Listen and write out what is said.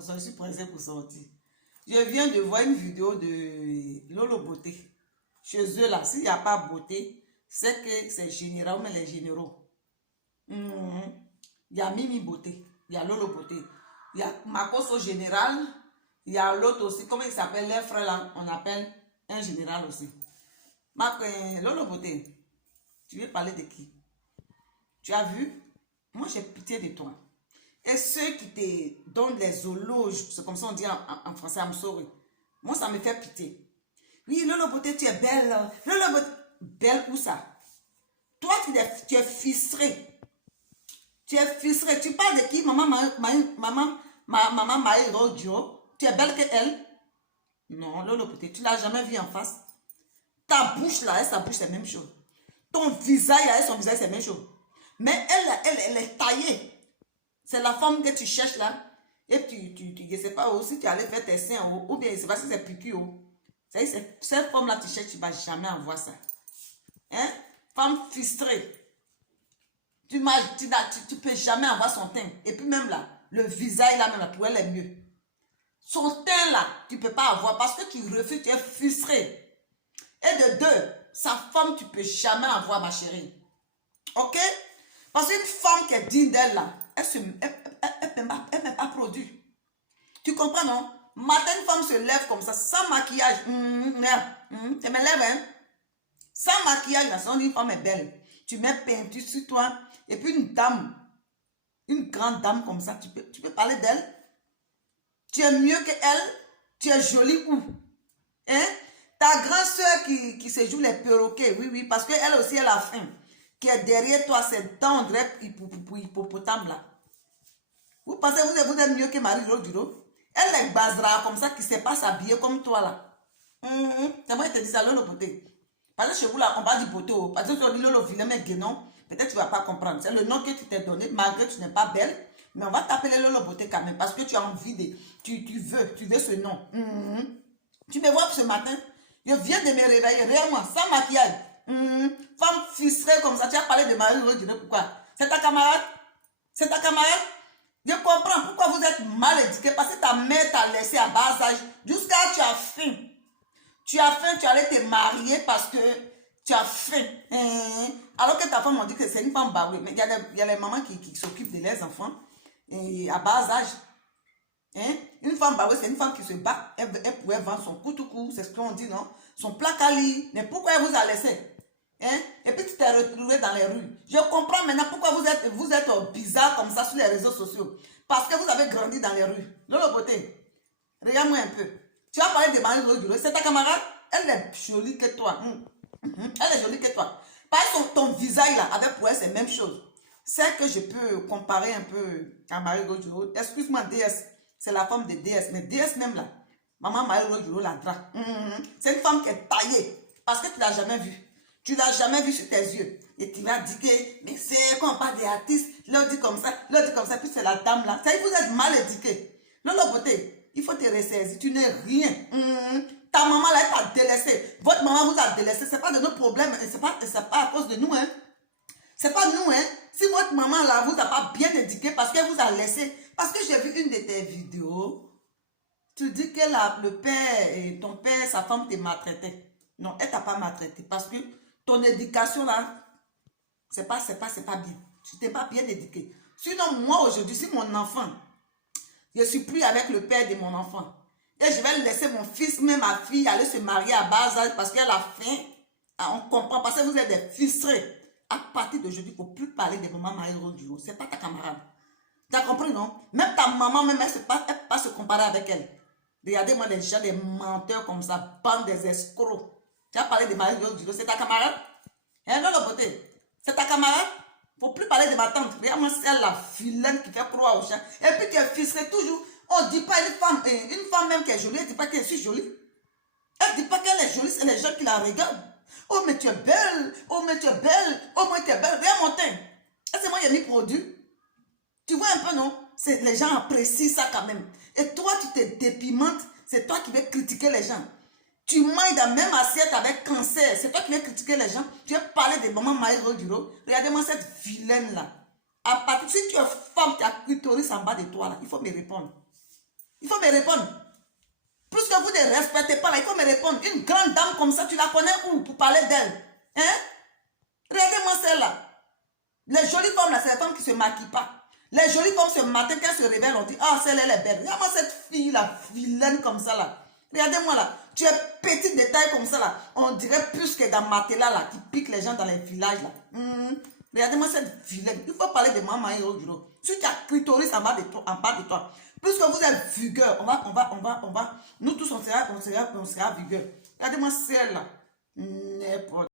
pour ça, je suis pressée pour sortir. Je viens de voir une vidéo de Lolo Beauté. Chez eux, là, s'il n'y a pas beauté, c'est que c'est général, mais les généraux. Il y a Mimi Beauté, il y a Lolo Beauté, il y a Makoso Général, il y a l'autre aussi, comment il s'appelle, les frères là, on appelle un général aussi. Lolo Beauté, tu veux parler de qui? Tu as vu? Moi, j'ai pitié de toi. Et ceux qui te donnent les éloges, c'est comme ça on dit en français, I'm sorry. Moi, ça me fait pitié. Oui, Lolo Beauté, tu es belle. Lolo Beauté, belle où ça? Toi, tu es fistré. Tu es fistré. Tu parles de qui? Maman Maë Rodio. Tu es belle que elle? Non, Lolo Beauté, tu ne l'as jamais vue en face. Ta bouche là, et sa bouche, c'est la même chose. Ton visage là, et son visage, c'est la même chose. Mais elle est taillée. C'est la femme que tu cherches là. Et tu ne sais pas aussi, tu allais faire tes seins ou bien je ne sais pas si c'est piqûre. Cette femme là, tu cherches, tu ne vas jamais en voir ça. Hein? Femme fistrée. Tu ne peux jamais avoir son teint. Et puis même là, le visage là, même là, pour elle est mieux. Son teint là, tu ne peux pas avoir parce que tu refuses, tu es frustré. Et de deux, sa femme, tu ne peux jamais avoir, ma chérie. Ok? Parce qu'une femme qui est digne d'elle là, elle ne peut pas produire. Tu comprends, non? Matin, une femme se lève comme ça, sans maquillage. Tu me lèves, hein? Sans maquillage, là, on dit une femme est belle. Tu mets peinture sur toi. Et puis une dame, une grande dame comme ça, tu peux parler d'elle. Tu es mieux qu'elle. Tu es jolie où? Hein? Ta grande soeur qui se joue les perroquets, oui, parce qu'elle aussi, elle a faim. Qui est derrière toi, c'est dans pour hippopotame là. Vous pensez que vous êtes mieux que Marie-Rose Duro? Elle est basera comme ça, qui ne sait pas s'habiller comme toi là. C'est moi qui te dis ça, Lolo Beauté. Parce que chez vous là, on parle du beauté. Parce que tu as dit Lolo Vilain, mais Guénon, peut-être tu ne vas pas comprendre. C'est le nom que tu t'es donné, malgré que tu n'es pas belle. Mais on va t'appeler Lolo Beauté quand même, parce que tu as envie de... Tu veux ce nom. Tu me vois ce matin, je viens de me réveiller, regarde-moi, sans maquillage. Femme fistrée comme ça, tu as parlé de Marie-Rose Duro, pourquoi? C'est ta camarade? C'est ta camarade? Je comprends pourquoi vous êtes mal éduqué, parce que ta mère t'a laissé à bas âge, jusqu'à tu as faim. Tu as faim, tu allais te marier parce que tu as faim. Alors que ta femme m'a dit que c'est une femme baoue. Mais il y a les mamans qui s'occupent de leurs enfants à bas âge. Une femme baoue, c'est une femme qui se bat. Elle pouvait vendre son coutou, c'est ce qu'on dit, non? Son placali. Mais pourquoi elle vous a laissé? Et puis tu t'es retrouvé dans les rues. Je comprends maintenant pourquoi vous êtes bizarre comme ça sur les réseaux sociaux. Parce que vous avez grandi dans les rues. Lolo Beauté, regarde-moi un peu. Tu as parlé de Marie-Rose Duro, c'est ta camarade? Elle est jolie que toi. Elle est jolie que toi. Par exemple, ton visage là, avec pour elle, c'est la même chose. C'est que je peux comparer un peu à Marie-Rose Duro. Excuse-moi, DS. C'est la femme de DS. Mais DS même là, maman Marie-Rose Duro la drague. C'est une femme qui est taillée. Parce que tu ne l'as jamais vue. Tu ne l'as jamais vue sur tes yeux. Et tu vas dire que, mais c'est quand on parle des artistes, l'on dit comme ça, puis c'est la dame là. Ça, vous êtes mal éduqué. Lolo Beauté, il faut te ressaisir. Tu n'es rien. Ta maman là, elle t'a délaissé. Votre maman vous a délaissé. Ce n'est pas de nos problèmes. Ce n'est pas à cause de nous. C'est pas nous. Si votre maman là vous a pas bien éduqué parce qu'elle vous a laissé. Parce que j'ai vu une de tes vidéos. Tu dis que le père, ton père, sa femme te maltraitait. Non, elle t'a pas maltraité. Parce que ton éducation là, c'est pas bien. Tu t'es pas bien éduqué. Sinon, moi aujourd'hui, si mon enfant, je suis plus avec le père de mon enfant, et je vais laisser mon fils, même ma fille, aller se marier à bas âge parce qu'elle a faim, on comprend, parce que vous êtes des frustrés. À partir d'aujourd'hui, il ne faut plus parler de maman Marie-Rose Duro. Ce n'est pas ta camarade. Tu as compris, non? Même ta maman, même, elle ne peut pas se comparer avec elle. Regardez-moi les gens, des menteurs comme ça, bande des escrocs. Tu as parlé de Marie-Rose Duro, c'est ta camarade? Lolo Beauté, c'est ta camarade? Il ne faut plus parler de ma tante. Regarde-moi celle la vilaine qui fait croire au chien. Et puis tu es frustré toujours. On ne dit pas une femme même qui est jolie, elle ne dit pas qu'elle est jolie. Elle ne dit pas qu'elle est jolie, c'est les gens qui la regardent. Oh, mais tu es belle. Oh, mais tu es belle. Oh, moi, tu es belle. Regarde mon teint. Est-ce que moi, il y a mis produit? Tu vois un peu, non? Les gens apprécient ça quand même. Et toi, tu te dépimentes. C'est toi qui veux critiquer les gens. Tu manges dans la même assiette avec cancer. C'est toi qui veux critiquer les gens. Tu veux parler de maman Marie-Rose Duro. Regardez-moi cette vilaine-là. À partir, si tu es femme, tu as clitoris en bas de toi, là, il faut me répondre. Il faut me répondre. Plus que vous ne respectez pas là, il faut me répondre. Une grande dame comme ça, tu la connais où pour parler d'elle? Hein? Regardez-moi celle-là. Les jolies femmes là, c'est les femmes qui ne se maquillent pas. Les jolies femmes ce matin, quand elles se réveillent, on dit, ah, celle-là, elle est belle. Regarde-moi cette fille-là, vilaine comme ça là. Regardez-moi là. Tu es petite de taille comme ça là. On dirait plus que dans Matela là, qui pique les gens dans les villages là. Regardez-moi cette vilaine. Il faut parler de maman et au bureau. Si tu as clitoris en bas de toi, plus que vous êtes vulgaire, nous tous on sera vulgaire. Regardez-moi celle-là. N'importe.